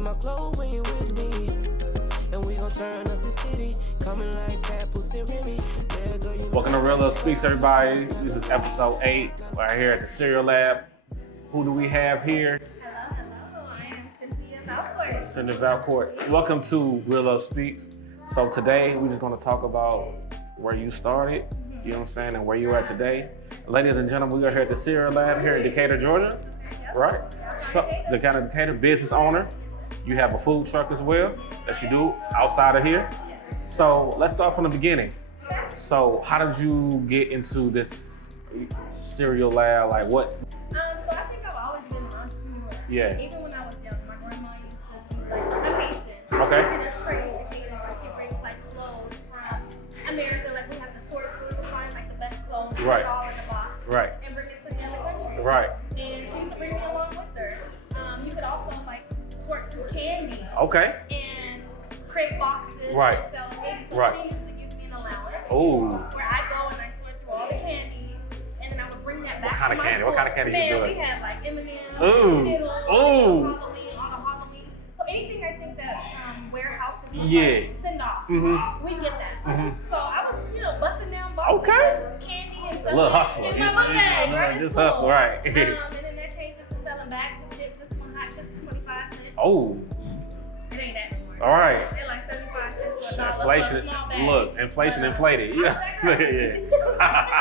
see my glow when you with me. And we gon' turn up the city, coming like that pussy Remy. Yeah, girl, you Welcome to Real Love Speaks, everybody. This is episode 8. We're here at the Cereal Lab. Who do we have here? Hello. I am Cynthia Valcourt. Cynthia Valcourt. Welcome to Real Love Speaks. So today, we're just gonna talk about where you started, you know what I'm saying, and where you're at today. Ladies and gentlemen, we are here at the Cereal Lab here in Decatur, Georgia, right? So, Decatur, business owner. You have a food truck as well that you do outside of here. So let's start from the beginning. So how did you get into this cereal lab? Like what? So I think I've always been an entrepreneur. Yeah. Even when I was young, my grandma used to do like shrimpation. Okay. She does trade to Decatur where she brings like clothes from America. Like we have to sort through, find like the best clothes, put Right. it all in a box, Right. and bring it to the other country. Right. And she used to bring me along with her. You could also like sort through candy. Okay. And create boxes Right. and sell candy. So Right. she used to give me an allowance. Oh. Where I go and I sort through all the candies, and then I would bring that back kind to of my candy? school. What kind of candy Man, you doing? we had like M&M's, Ooh. Skittles, Ooh. Halloween, all the Halloween. So anything I think that warehouses would Yeah. like send off, Mm-hmm. we get that. Mm-hmm. So I was, busting down boxes Okay. of candy and A stuff. little hustler. In You my just- book you bag, know, right? just It's hustle, cool. right. And then that changed into selling bags of chips. This one hot chips is 25 cents. Oh. It ain't that anymore. All right. They're like 75 cents for a dollar Inflation. for a small bag. Look, inflation But, inflated. Yeah. Yeah.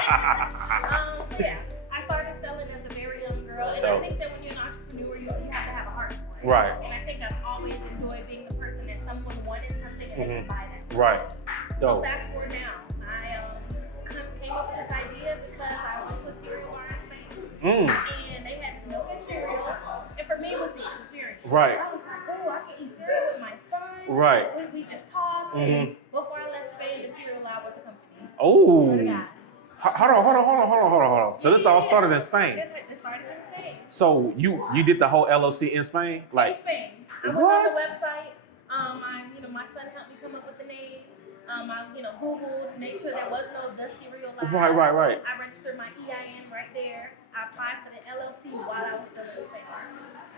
So yeah, I started selling as a very young girl, and I think that when you're an entrepreneur, you have to have a heart for it. Right. And I think I've always enjoyed being the person that someone wanted something and they can buy that. Right. So Dope. fast forward now, I came up with this idea because I went to a cereal bar in Spain, and they had this milk and cereal, and for me it was the experience. Right. So I was like, oh, I can eat cereal with my son. Right. We just talked, and before I left Spain, the cereal lab was a company. Oh. Swear to God. Hold on. So this all started in Spain. It started in Spain. So you did the whole LLC in Spain? In Spain. I went on the website. My son helped me come up with the name. I Googled, make sure there was no The Cereal Lab. Right. I registered my EIN right there. I applied for the LLC while I was still in Spain.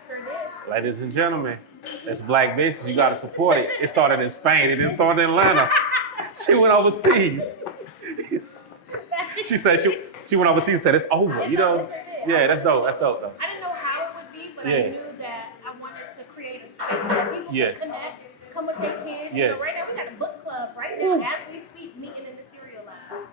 Sure did. Ladies and gentlemen, it's black business. You gotta support it. It started in Spain. It didn't start in Atlanta. She went overseas. She said she went overseas and said it's over. Yeah, that's dope. That's dope though. I didn't know how it would be, but Yeah. I knew that I wanted to create a space that people Yes. can connect, come with their kids. Yes. Right now we got a book club right now as we speak, meeting in the cereal lab.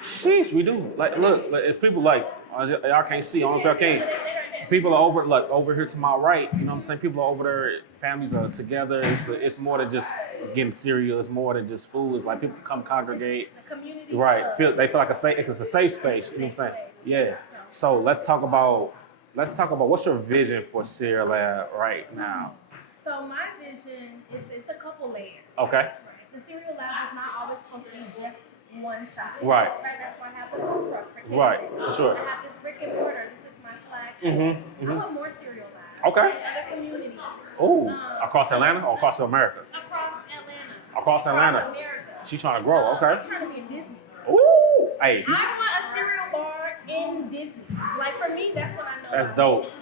Sheesh, we do. Like, look, it's people like y'all can't see. I don't know if y'all can. Right there. People are over here to my right. You know what I'm saying? People are over there. Families are together. It's more than just getting cereal. It's more than just food. It's like people come congregate. The community Right. club. They feel like it's a safe space. You know what I'm saying? Yeah. So let's talk about what's your vision for Cereal Lab right now. So my vision is it's a couple layers. Okay. Right. The cereal lab is not always supposed to be just one shop. Right. That's why I have the food truck for kids. Right, for sure. I have this brick and mortar. This is my flagship. I want more cereal labs. Okay. In other communities. Oh, across Atlanta or across America? Across Atlanta. Across Atlanta. America. She's trying to grow. Okay. I'm trying to be in Disney. Ooh. Hey. I want a cereal bar in Disney. Like for me, that's what I know. That's I dope. want.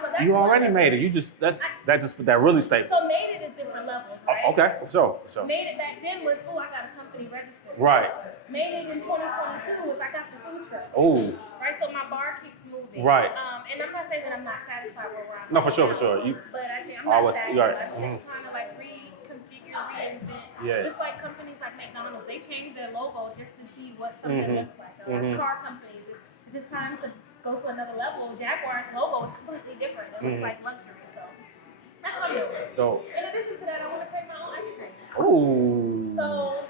So that's You one already of- made it. That really statement. So made it is different levels, right? Okay, for sure. Made it back then was, I got a company registered. Right. Made it in 2022 was I got the food truck. Oh. Right, so my bar keeps moving. Right. And I'm not saying that I'm not satisfied where we're at. No, for sure. You. But I think I'm Always- not satisfied. you're right. I'm just trying to like reconfigure, reinvent. Yes. Just like companies like McDonald's, they change their logo just to see what something looks like. Or car companies, if it's time to go to another level, Jaguar's logo is completely different. It looks like luxury. So that's what I'm doing. Dope. In addition to that, I want to create my own ice cream. Ooh. So.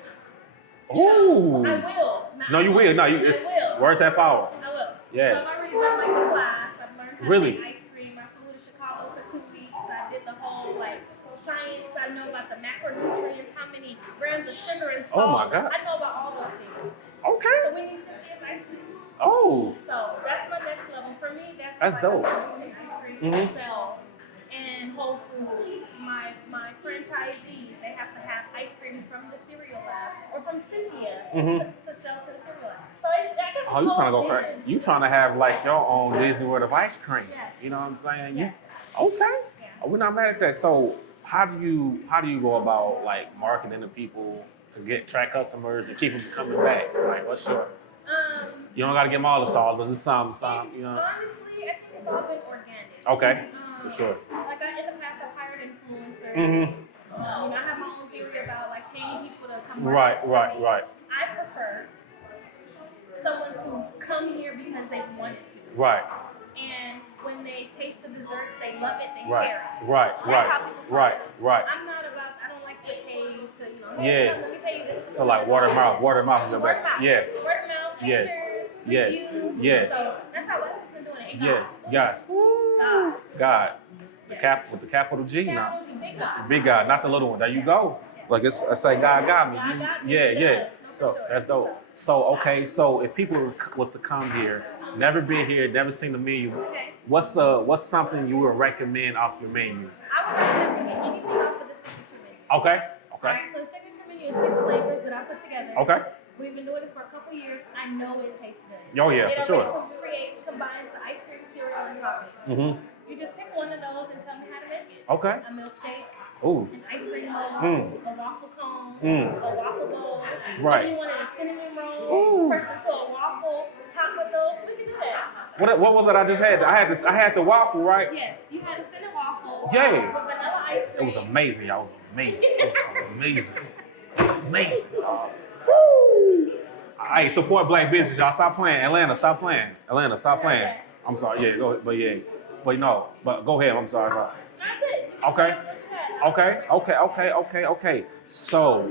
Ooh. I will. No, you will. No, you. It's, I will. Words have power. I will. Yes. So I've already done like the class. I've learned how Really? to make ice cream. I flew to Chicago for 2 weeks. I did the whole like science. I know about the macronutrients, how many grams of sugar and salt. Oh my God. I know about all those things. Okay. So we need Cynthia's ice cream. Oh. So that's my next level. For me, that's like dope. producing ice cream to sell in Whole Foods. My franchisees, they have to have ice cream from the cereal lab or from Cythia to sell to the cereal lab. So it's that kind of Oh, you trying to go vision. crazy? You trying to have like your own Disney World of ice cream? Yes. You know what I'm saying? Yes. Okay. Yeah. We're not mad at that. So, how do you go about like marketing to people to attract customers and keep them coming back? Like, what's your you don't gotta give them all the sauce, but just some, you know. Honestly, I think it's all been organic. Okay, for sure. Like in the past, I've hired influencers. Mm-hmm. I have my own theory about like paying people to come. Right. I prefer someone to come here because they wanted to. Right. And when they taste the desserts, they love it, they Right. share it. Right. That's how people Right. follow. Right. I'm not about, I don't like to pay to, hey, Yeah. let me pay you this. So like word of mouth is the best. Yes. Word of mouth, Yes. pictures, Yes. reviews. Yes. So that's how Wes has been doing it. Yes. God. Yes. God. With the capital G now. Capital G, big God. Big God, not the little one. There you go. Like I say, God got me. God got me. Yeah. No, So for sure. that's dope. So okay, so if people was to come here, never been here, never seen the menu, Okay. what's something you would recommend off your menu? I would recommend anything off of the signature menu. Okay. Alright, so the signature menu is 6 flavors that I put together. Okay. We've been doing it for a couple years. I know it tastes good. Oh yeah, It for sure. already combines the ice cream, cereal, and topping. Mm-hmm. You just pick one of those and tell me how to make it. Okay. A milkshake, Ooh. an ice cream roll, Mm. a waffle cone, Mm. a waffle bowl. Right. If you wanted a cinnamon roll, Ooh. pressed into a waffle, top with those, we can do that. What was it I just had? I had the waffle, right? Yes, you had a cinnamon waffle Yeah. with vanilla ice cream. It was amazing, y'all. It was amazing. It was amazing. Hey, support black business, y'all. Stop playing. Atlanta, stop playing. I'm sorry. Yeah, go. But yeah. But no. But go ahead. I'm sorry. That's it. Okay. That's what you had. Okay. So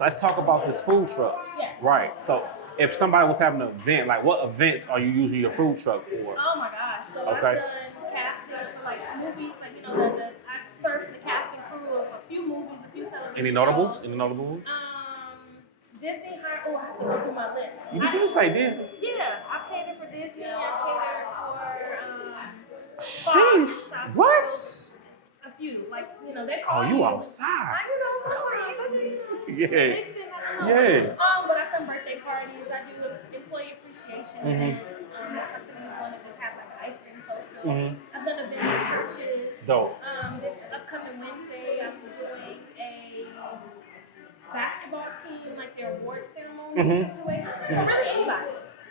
let's talk about this food truck. Yes. Right. So if somebody was having an event, like what events are you using your food truck for? Oh my gosh. So Okay. I've done casting for like movies, like I served the casting crew of a few movies, a few television Any notables? shows. Any notable? Disney hired. Oh, I have to go through my list. You just say Disney. Yeah, I've catered for Disney. I've catered for Sheesh. Fox. What? A few, like they Oh, call you outside. sometimes I do. Yeah. Mixing, I don't know. Yeah. But I've done birthday parties. I do employee appreciation events. Companies want to just have like an ice cream social. I've done events at churches. Dope. This upcoming Wednesday, I'm doing a basketball team, like their award ceremony situation. So really anybody.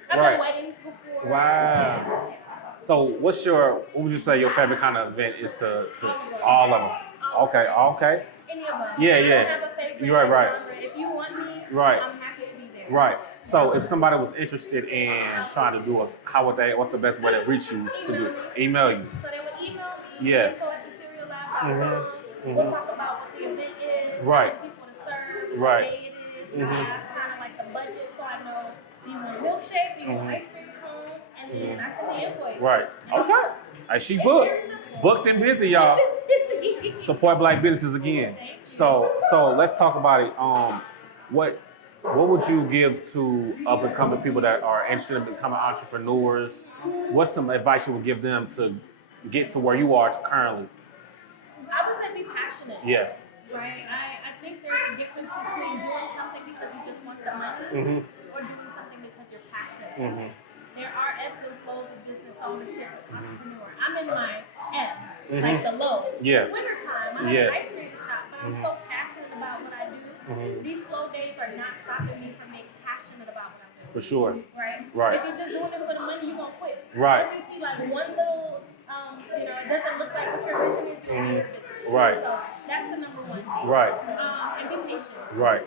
I've Right. done weddings before. Wow. So what would you say your favorite kind of event is to all of them? Okay. Any of them. Yeah. I don't have a favorite You're right. genre. If you want me, Right. I'm happy to be there. Right. So if somebody was interested in trying to do what's the best way to reach you to do? Email you. So they would email me, Yeah. info@theceriallab.com. We'll talk about what the event is, Right. how many people to serve, Right. what day it is, and I ask kind of like the budget so I know, do you want a milkshake, do you want ice cream cones, and then I send the invoice. Right. And I'm Okay. booked. Hey, she It's booked. very simple. Booked and busy, y'all. Busy. Support black businesses again. Thank you. So let's talk about it. What would you give to up and coming people that are interested in becoming entrepreneurs? What's some advice you would give them to get to where you are currently? I would say be passionate. Yeah. Right? I think there's a difference between doing something because you just want the money or doing something because you're passionate. There are ebbs and flows of business ownership and entrepreneur. I'm in my ebb, like the low. Yeah. It's wintertime. I have an ice cream shop, but I'm so passionate about what I do. These slow days are not stopping me from being passionate about what I'm doing. For sure. Right? If you're just doing it for the money, you're going to quit. Right. Once you see like one little, it doesn't look like what your vision is, you'll leave your business. Right. So that's the number one thing. Right. And be patient. Right.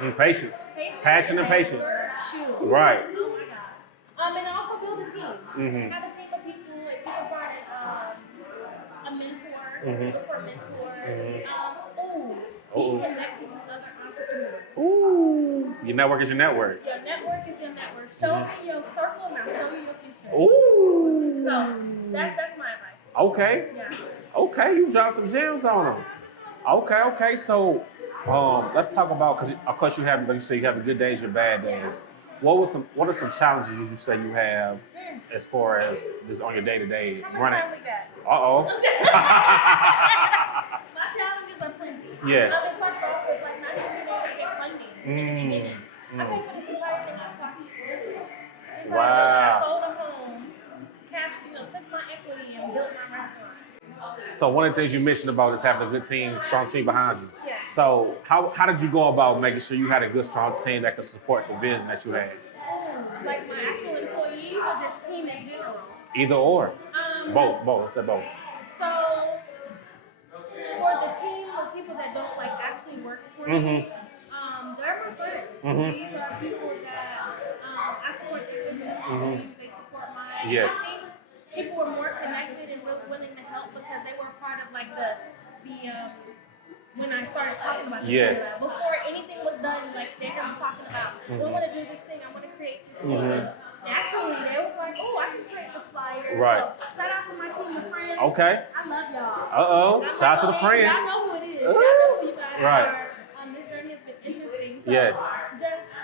And patience. Passion and patience. Shoot. Right. Oh my gosh. And also build a team. Have a team of people. If you can find a mentor, look for a mentor. Be connected to other entrepreneurs. Ooh. Your network is your network. Your network is your network. Show me your circle, now show me your future. Ooh. So that's my advice. Okay. Yeah. Okay, you dropped some gems on them. Okay. So, let's talk about, because of course you have, like you say, you have the good days, your bad days. What are some challenges you say you have as far as just on your day-to-day How much running? time we got? Uh-oh. My challenges are plenty. Yeah. It started off with like not even being able to get funding in the beginning. I paid for this entire thing out of pocket. The entire thing. I sold a home, cashed, took my equity and built my restaurant. So one of the things you mentioned about is having a good team, strong team behind you. Yeah. So how did you go about making sure you had a good, strong team that could support the vision that you had? Like my actual employees or just team in general? Either or. Um, Both. Let's say both. So for the team of people that don't like actually work for me, they're my friends. These are people that I support their dreams, they support mine. Yes. I think people were more connected and really willing to help because they were part of like the when I started talking about this. Yes. Before anything was done, like they were talking about, well, I want to do this thing, I want to create this thing. Naturally, they was like, oh, I can create the flyer. Right. So shout out to my team of friends. Okay. I love y'all. Shout out to the friends. Y'all know who it is. Y'all know who you guys Right. are. This journey has been interesting. So Yes. just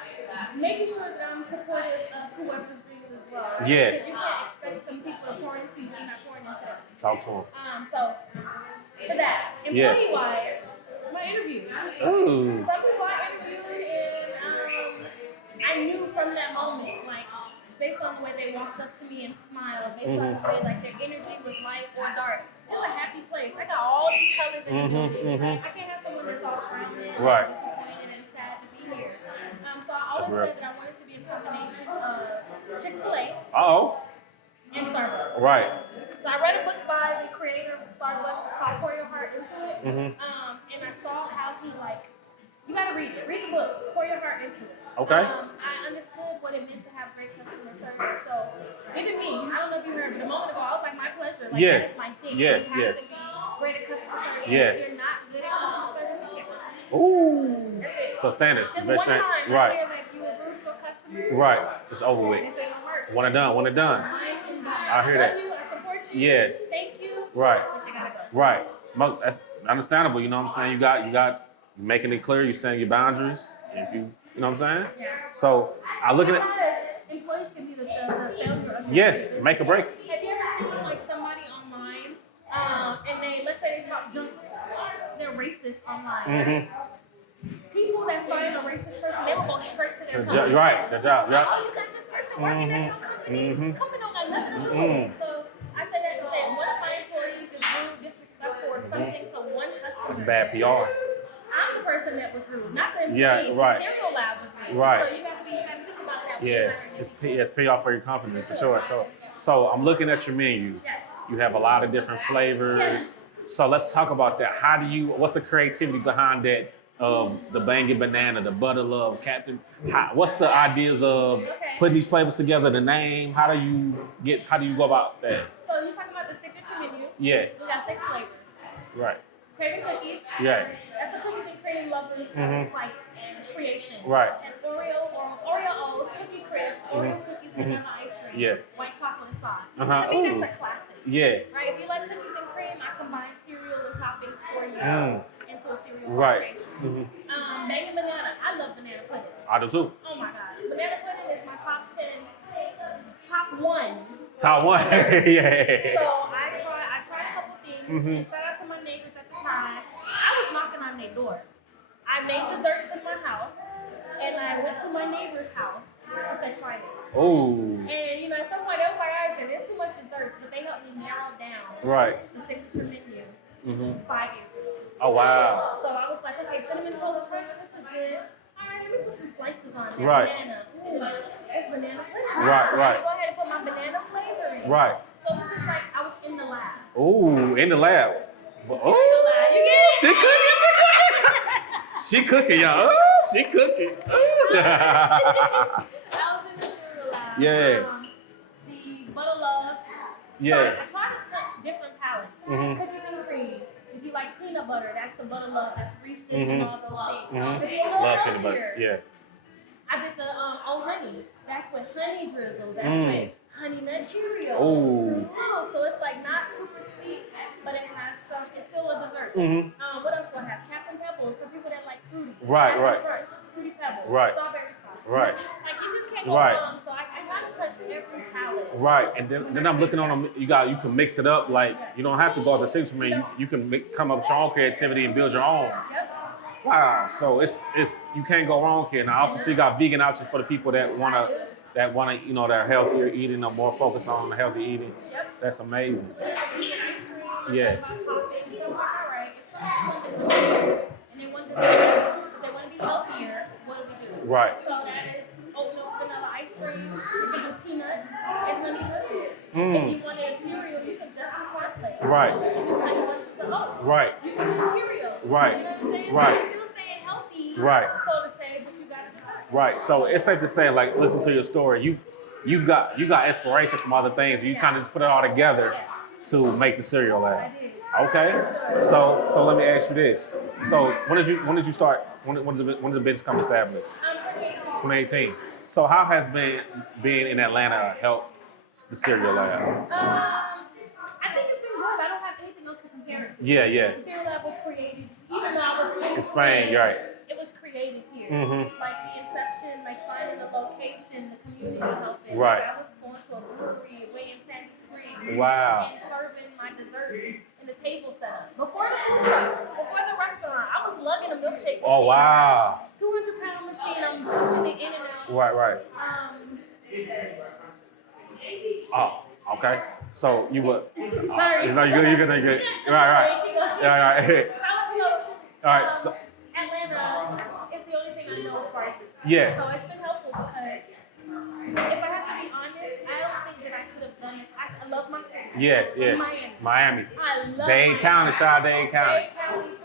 making sure that I'm supportive of whoever's dreams as well. Right? Yes. Because you can't expect some people to pour into you if you're not pouring into them. Talk to them. So for that, employee-wise, my interviews. Ooh. Some people I interviewed and I knew from that moment, like based on the way they walked up to me and smiled, based on the way like their energy was light or dark. It's a happy place. I got all these colors in the building. I can't have someone that's all frowning, Right. and disappointed and sad to be here. So I always said that I wanted to be a combination of Chick-fil-A and Starbucks. Right. So I read a book by the creator of Starbucks. It's called Pour Your Heart Into It. And I saw how he you gotta read it. Read the book. Pour Your Heart Into It. Okay. I understood what it meant to have great customer service. So even me, I don't know if you heard, but a moment ago I was like, my pleasure. Like Yes. that's my thing. Yes. You have Yes. to be great at customer service. Yes. If you're not good at customer service, you can't work. Ooh. That's it. So standards. Just Very one standard. time, I Right. hear that you were rude to a customer. Right. It's over And with. it's ain't gonna work. One and done. One and done. One and done. I hear that. love you. I support you. Yes. Thank you. Right. But you gotta go. Right. That's understandable. You know what I'm saying? You got you're making it clear. You're setting your boundaries. If you know what I'm saying? Yeah. So I look at it. Because employees can be the failure of Yes. business. Make or break. Have you ever seen like somebody online, and let's say they talk junk, they're racist online. People that find a racist person, they will go straight to their company. Right. Their job. Yeah. Oh, you got this person working at your company. Company don't got nothing to do with it. So I say that to say one of my employees is rude, disrespectful, or something to one customer. That's bad PR. I'm the person that was rude, not the employee. Yeah, right. The cereal lab was rude. Right. So you gotta think about that. When Yeah. you're hiring It's PR for your company for sure. So I'm looking at your menu. Yes. You have a lot of different flavors. Yes. So let's talk about that. What's the creativity behind that? The banging banana, the butter love, Captain. What's the ideas of putting these flavors together? The name. How do you go about that? So you're talking about the signature menu. Yeah. We got 6 flavors. Right. Craving cookies. Yeah. That's a cookies and cream lovers like creation. Right. That's Oreo O's, Cookie Crisp, Oreo cookies, vanilla ice cream, Yeah. white chocolate sauce. Uh-huh. To me, Ooh. that's a classic. Yeah. Right? If you like cookies and cream, I combine cereal and toppings for you into a cereal Right. combination. Banging banana. I love banana pudding. I do too. Oh my God. Banana pudding is my top 1. Top one. Yeah. So I tried a couple things. And shout out to my neighbors at the time. I was knocking on their door. I made desserts in my house, and I went to my neighbor's house and said, "Try this." Ooh. And at some point they was like, "All right, sir, there's too much desserts," but they helped me narrow down Right. the signature menu 5 years ago. Oh wow. So I was like, "Okay, cinnamon toast crunch, this is good. All right, let me put some slices on there. Right. Banana. Ooh, it's banana pudding. Right, So right. I go ahead and put my banana flavor in. Right. So it was just like I was in the lab. Ooh, in the lab. You get it? She cooking. She cooking, y'all. She cooking. I was in the cereal lab. Yeah. The butter love. Yeah. So I try to touch different palettes. Cookies and cream. If you like peanut butter, that's the butter love. That's Reese's and all those things. If you're a little Love peanut healthier, butter. Yeah. I did the honey. That's with honey drizzle. That's with honey nut Cheerios. Ooh. So it's like not super sweet, but it has some. It's still a dessert. What else do I have? Captain Pebbles for people that like fruity. Right, Captain right. Crunch, fruity Pebbles. Right. Strawberry sauce. Right. Like you just can't go Right. wrong. So I kind of touch every palette. Right, and then I'm looking on them. You can mix it up. Like you don't have to go out the signature menu. You can come up with your own creativity and build your own. Yep. Wow. So it's you can't go wrong here. And I also see you got vegan options for the people that wanna they're healthier eating or more focused on the healthy eating. Yep. That's amazing. We have vegan ice cream. I Yes. thought about toppings. So I'm like, all right, if somebody wanted to come here and they wanted to they want to be healthier, what do we do? Right. So that is oat milk vanilla ice cream. You can do peanuts and honey drizzle. Mm. If you wanted a cereal, you can just do cornflakes. Right. You can do honey bunches of oats. Right. You can do Cheerios. Right. You know what I'm saying? Right. So you're still staying healthy. Right. So to say, but you got to decide. Right. So it's safe to say, like, listen to your story. You got inspiration from other things. You kind of just put it all together to make the cereal lab. I did. Okay. So let me ask you this. So when did you start? When did the business come established? 2018. 2018. So how has being in Atlanta helped the cereal lab? I think it's been good. I don't have anything else to compare it to. Yeah. The cereal lab was created, even though I was in In Spain, you're right. It was created here. Mhm. Like the inception, like finding the location, the community helping. Right. Like, I was going to a brewery way in Sandy Springs. Wow. And serving my desserts in the table setup. Before the food truck, before the restaurant, I was lugging a milkshake machine. Oh wow. 200-pound machine. I'm pushing it in and out. Right. Oh, okay. So you were. Sorry. No, you're good. Right. Yeah. All right. So Atlanta is the only thing I know as far as business. yes. So it's been helpful because if I have to be honest, I don't think that I could have done it. I love my city. Yes. Miami. I love Dade County, shout out Dade County.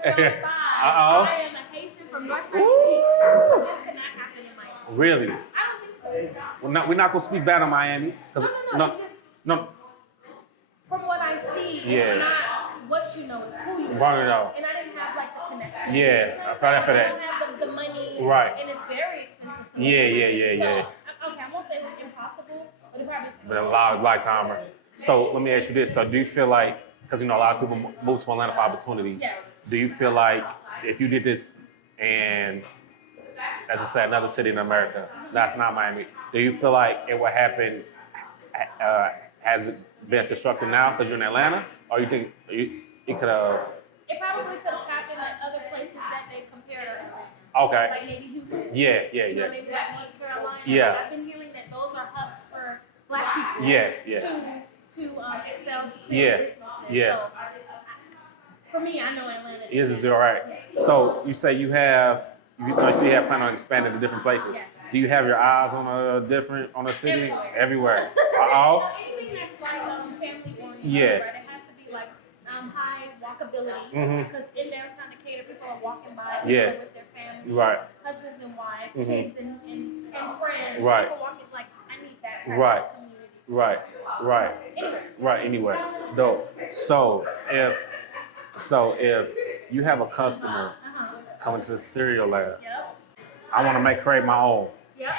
Dade County. Uh-oh. I am a Haitian from North Miami Beach. This could not happen in Miami. Really? I don't think so. We're not gonna speak bad on Miami. No. It's just No. from what I see, Yeah. it's not what you know, it's who you know. Right. And I didn't have like the connection. Yeah, You know what I I'm feel that for saying? that. I don't have the money. Right. And it's very expensive to Yeah. So, okay, I won't say it's impossible, but it probably But a lifetimer. So let me ask you this. So do you feel like, because you know a lot of people move to Atlanta for opportunities. Yes. Do you feel like if you did this and, as I said, another city in America, that's not Miami, do you feel like it would happen, has it been constructed now because you're in Atlanta? Or you think it could have? It probably could have happened at other places that they compare to Atlanta. Okay. Like maybe Houston. Yeah. You know, maybe like North Carolina. Yeah. I've been hearing that those are hubs for Black people. Yes. To excel to create Yeah. businesses. Yeah. So, for me, I know Atlanta. Is all right. So you say you have plan on expanding to different places. Yes. Do you have your eyes on a city? Everywhere. Uh-oh. Anything that's like family oriented. Yes. Right? It has to be like high walkability. Mhm. Because in downtown Decatur, people are walking by Yes. with their families, Right. husbands and wives, Mhm. kids and friends. Right. People walking like I need that type Right. of community. Anyway. Dope. So if you have a customer coming to the cereal lab, Yep. I want to create my own. Yep.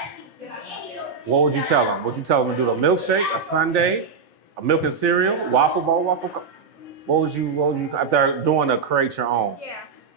What would you tell them? Would you tell them to do a milkshake, a sundae, a milk and cereal, waffle bowl, What would you if they're doing a create your own? Yeah.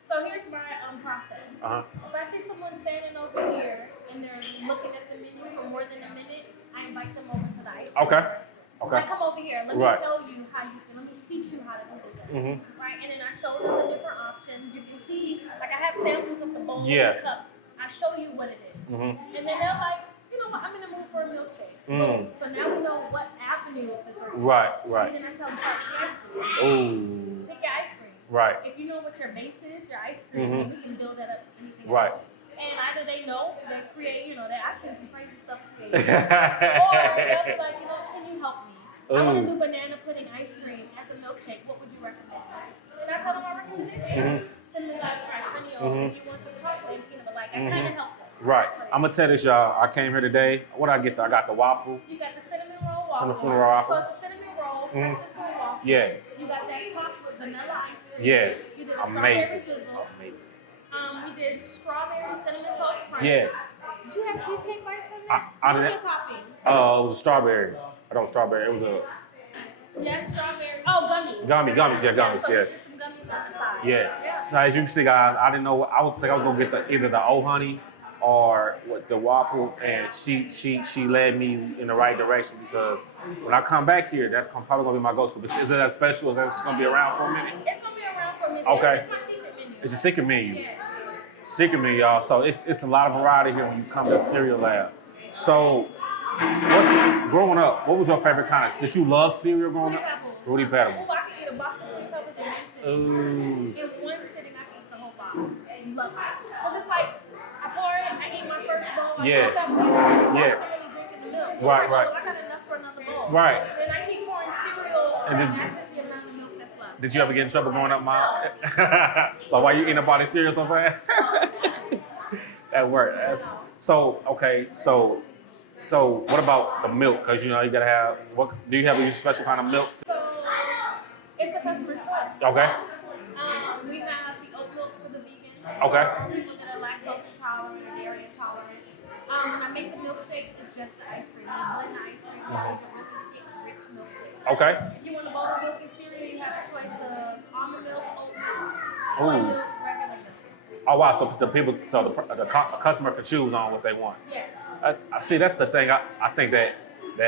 So here's my process. Uh-huh. If I see someone standing over here and they're looking at the menu for more than a minute, I invite them over to the ice cream Okay. register. Okay. Like, come over here. Let me Right. tell you how you can. Let me teach you how to do this. Mhm. Right. And then I show them the different options. You can see, like I have samples of the bowls Yeah. and the cups. I show you what it is. Mhm. And then they're like, you know what? I'm in the mood for a milkshake. Boom. So now we know what avenue of dessert. Right. And then I tell them start with the ice cream. Ooh. Pick your ice cream. Right. If you know what your base is, your ice cream, Mhm. then we can build that up to anything Right. else. And either they know, they create, I've seen some crazy stuff created. Or they'll be like, can you help me? I want to do banana pudding ice cream as a milkshake. What would you recommend? And I tell them my recommendation. Cinnamon toast crunch, honey oats. If you want some chocolate and peanut butter, I kind of help them. Right. I'm gonna tell this, y'all. I came here today. What did I get? I got the waffle. You got the cinnamon roll waffle. Cinnamon roll waffle. So it's a cinnamon roll pressed into a waffle. Yeah. You got that topped with vanilla ice cream. Yes. You did a Amazing. strawberry drizzle. Amazing. We did strawberry cinnamon toast crunch. Yes. Did you have cheesecake bites in I there? What was didn't- your topping? It was a strawberry. I don't strawberry. It was a Yeah, strawberry. Oh, gummies. gummies. Yeah, gummies. So Yes. just some gummies on the side. Yes. So as you see, guys, I didn't know. I was gonna get either the oat honey or the waffle, and she led me in the right direction because when I come back here, that's probably gonna be my go-to. But is it that special? Is that just gonna be around for a minute? It's gonna be around for a minute. Okay. It's my secret menu. It's a secret menu. Yeah. Secret menu, y'all. So it's a lot of variety here when you come to the cereal lab. So, growing up, what was your favorite kind of? Did you love cereal growing Fruity up? Pebbles. Fruity Pebbles. Oh, I can eat a box of Fruity Pebbles in one sitting. Ooh. In one sitting, I can eat the whole box. Love it. Because it's like, I pour it, I eat my first bowl, I Yeah. still got more. Yes. I'm really drinking the milk. Right, right. Well, I got enough for another bowl. Right. Then I keep pouring cereal, And and then- that's just the amount of milk that's left. Did you ever get in trouble going up my? Like, why you eating up all this cereal so fast? That worked. So okay. So what about the milk? Because you know you gotta have. What do you have? A special kind of milk? So, it's the customer's choice. Okay. We have the oat milk for the vegans. Okay. People that are lactose intolerant or dairy intolerant. When I make the milkshake, it's just the ice cream. You blend the ice cream, it's a really thick, rich milkshake. Okay. If you want a bowl of milk and cereal, you have a choice of almond milk, oat milk, Ooh. soy milk, regular milk. Oh wow. So the customer can choose on what they want. Yes. I see. That's the thing. I think that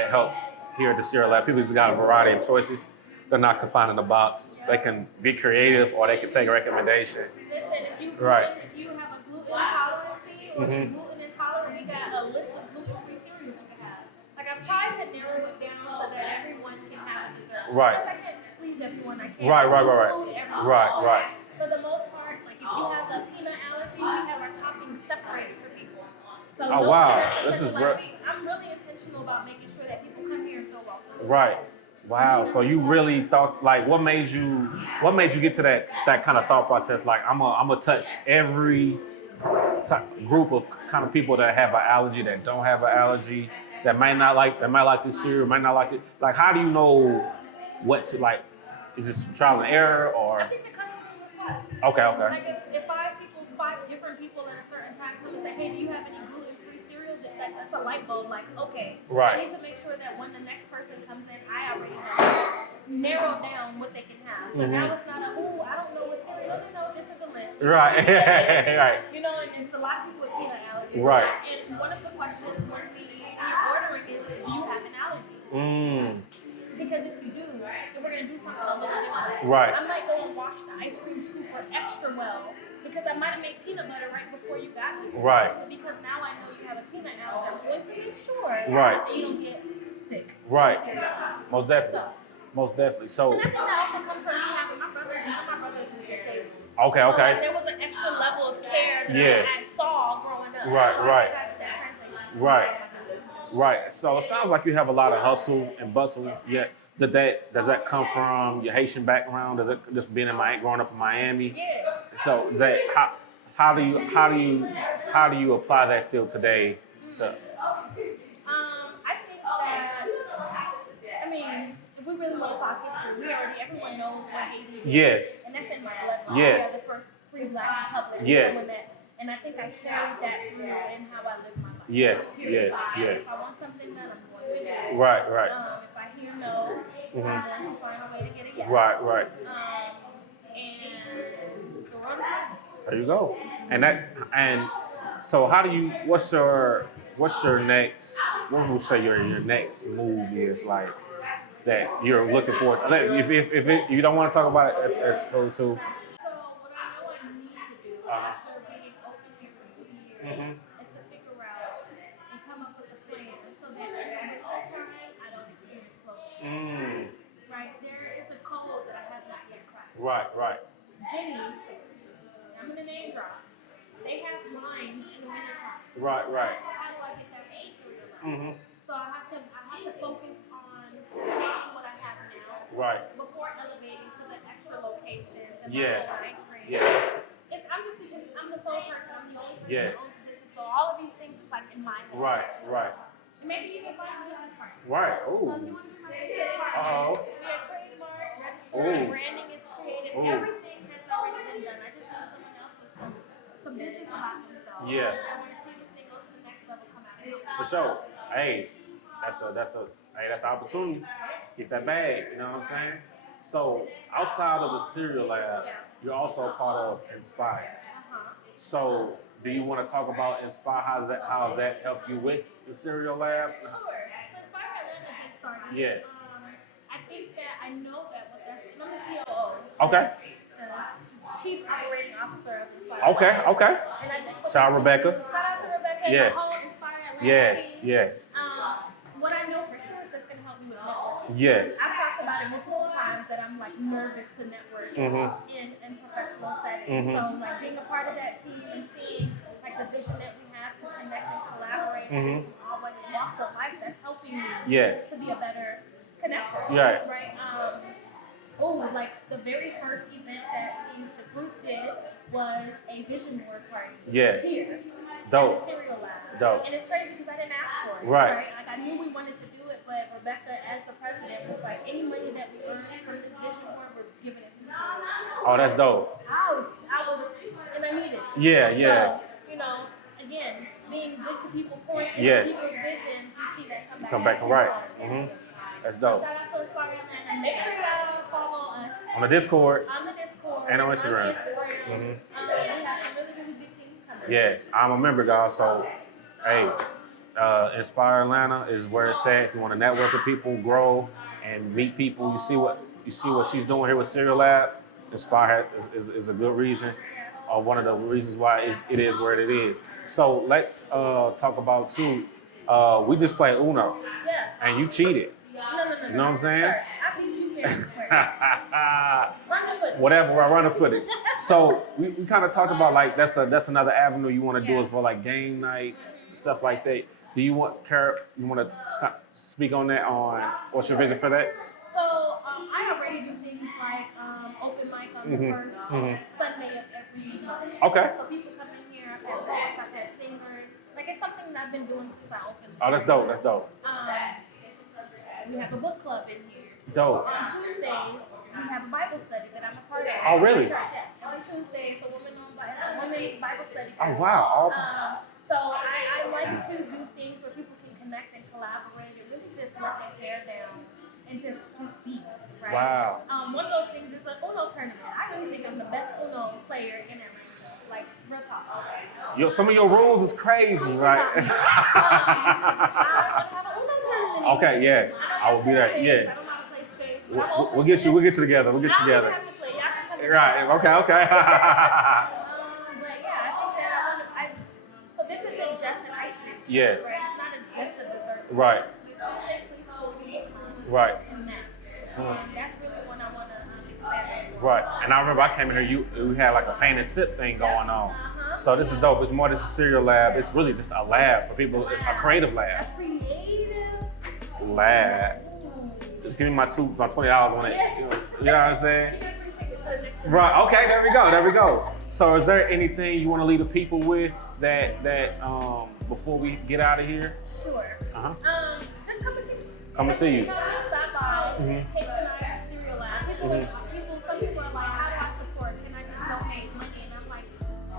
helps here at the Cereal Lab. People just got a variety of choices. They're not confined in a box. They can be creative, or they can take a recommendation. Listen, if you Right. if you have a gluten intolerance or you're Mhm. gluten intolerant, we got a list of gluten-free cereals you can have. Like I've tried to narrow it down so that everyone can have a dessert. Right. Of course, I can't please everyone. I can't Right. include everyone. Right. For the most part, like if you have a peanut allergy, we have our toppings separated for people. So Oh, no wow. peanuts This is intentional. real. I'm really intentional about making sure that people come here and feel welcome. Right. Wow. So you really thought, like, what made you get to that kind of thought process? Like, I'm gonna touch every group of kind of people that have an allergy, that don't have an allergy, that might like this cereal, might not like it. Like, how do you know what to like? Is this trial and error or? I think the customers request. Okay. Like if five different people at a certain time come and say, hey, do you have any gluten-free cereals? That's a light bulb. Like, okay, Right. I need to make sure that when the next person comes in, I already have narrowed down what they can have. So now it's not I don't know what cereal. No, this is a list. Right. Right. You know, and there's a lot of people with peanut allergies. Right. And one of the questions when you're ordering is, do you have an allergy? Because if you do, then we're going to do something a little different. Right. I might go and wash the ice cream scooper extra well because I might have made peanut butter right before you got here. Right. But because now I know you have a peanut allergy, I'm going to make sure Right. that you don't get sick. Right. Most So, definitely. So. and I think that also comes from me having my brothers. One of my brothers is disabled. Okay. So, Okay. like, there was an extra level of care that I saw growing up. Right, So right. I think that translates to Right. my business too. Right. So it sounds like you have a lot of hustle and bustle. Yet, does that come from your Haitian background? Does it just being growing up in Miami? Yeah. So is that how do you apply that still today? To I think that, I mean, if we really want to talk history, everyone knows what Haiti is. Yes. And that's in my bloodline. Yes. We are the first free black republic. Yes. Doing that. And I think I carried that through in how I live my life. Yes. Period. Yes. If I want something done, I'm going to do it. Right. If I hear no, I'm going to find a way to get a yes. Right. And the world is mine. There you go. And so how do you? What's your next? What would you say your next move is like that you're looking forward to? If you don't want to talk about it, that's cool too. So what I know I need to do after being open here for 2 years is to figure out and come up with a plan so that in the winter time I don't experience slowdown. Right? There is a code that I have not yet cracked. Right. Jenny's, I'm gonna name drop. They have lines in the winter time. Right. How do I get that cereal line? So I have to focus on sustaining what I have now. Right. Before elevating to the extra locations and Yeah. my ice cream. Yeah. I'm the sole person. I'm the only person Yes. who owns the business. So all of these things is like in my head. Right. And maybe even find a business partner. Right. So Ooh. if you want to be my business partner, Uh-oh. we are trademarked, registered, Ooh. branding is created, Ooh. everything has already been done. I just need someone else with some business about themselves. Yeah. I want to see this thing go to the next level, come out of it. For sure. Hey, that's an opportunity. Get that bag. You know what I'm saying? So outside of the Cereal Lab, you're also a part of Inspire. So do you want to talk about Inspire? How does that help you with the Cereal Lab? Sure. So Inspire Atlanta just started. Yes. I think that I know that what that's. I'm the COO. Okay. The Chief Operating Officer of Inspire. Okay. And I think Shout out Rebecca. Shout out to Rebecca and Yeah. the whole Inspire Atlanta Yes. team. Yes. What I know for sure is that's going to help me with networking. Yes. I've talked about it multiple times. times that I'm like nervous to network in professional settings. So like being a part of that team and seeing like the vision that we have to connect and collaborate from all like walks of life, that's helping me to be a better connector. Right. Like the very first event that the group did was a vision board party here at the Cereal Lab. And it's crazy because I didn't ask for it. Like I knew we wanted to do it, but Rebecca, as the president, was like, any money that we earn from this vision board, we're giving it to the Cereal Lab. Oh, that's dope. I was, and I needed it. So, you know, again, being good to people, point into people's visions, you see that come back. That's dope. Shout out to Inspire Atlanta. Make sure y'all follow us on the Discord. And on Instagram. We have some really, really big things coming. Yes, I'm a member, guys. So, hey, Inspire Atlanta is where it's at. If you want to network with people, grow, and meet people, you see what she's doing here with Cereal Lab. Inspire is a good reason. One of the reasons why it is where it is. So let's talk about too. We just played Uno, and you cheated. No. You know what I'm saying? Sorry, I beat you fair and square. Run the footage. Whatever, I run the footage. So we kind of talked about like that's another avenue you want to do as well, like game nights, stuff like that. Do you want to speak on that? On what's your vision for that? So I already do things like open mic on the first Sunday of every month. Okay. So people come in here. I've had poets, I've had singers. Like it's something that I've been doing since I opened. Oh, that's dope. That's dope. We have a book club in here. Dope. On Tuesdays, we have a Bible study that I'm a part of. Oh, really? Yes. Every Tuesday, it's a women's Bible study. Oh, wow. So I like to do things where people can connect and collaborate and really just let their hair down and just be, right? Wow. One of those things is the Uno tournament. I really think I'm the best Uno player in Atlanta. Like, real talk. Some of your rules is crazy, right? I don't have an Uno tournament anymore. Okay, yes. I will be there. Yeah. I don't know how to play spades. We'll get you together. We'll get you together. Right. Okay. But yeah, I think that so this isn't just an ice cream. Yes. Right? It's not just a dessert. Right. It's a place where people come right. and connect. And that's really what I want to expand on. Right. And I remember I came in here, we had like a paint and sip thing going on. So this is dope. It's more than just a cereal lab. It's really just a lab for people. It's a creative lab. A creative lab. Just give me my $20 on it. You know what I'm saying? You get a free ticket to the next one. Right. Okay. There we go. So is there anything you want to leave the people with that before we get out of here? Sure. Just come and see me. Come and see you. Come and stop by, patronize the cereal lab. Some people are like, how do I support? Can I just donate money? And I'm like,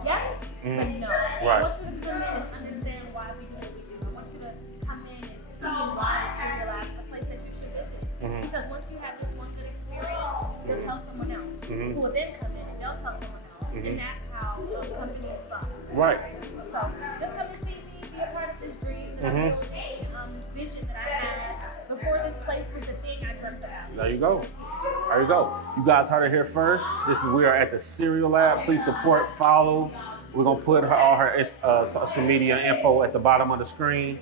yes, but no. Right. I want you to come in and understand why we do what we do. I want you to come in and see why the cereal lab is a place that you should visit. Because once you have this one good experience, you'll tell someone else, who will then come in and they'll tell someone else. And that's how companies thrive. Right. So just come and see me, be a part of this dream that I'm building, this vision that I had before this place was the thing I dreamt about. There you go. There you go. You guys heard it here first. We are at the Cereal Lab. Please support, follow. We're gonna put all her social media info at the bottom of the screen.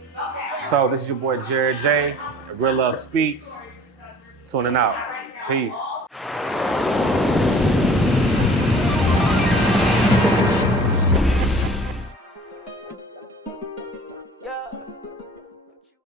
So this is your boy Jared J. Real Love Speaks. Tuning out. Peace.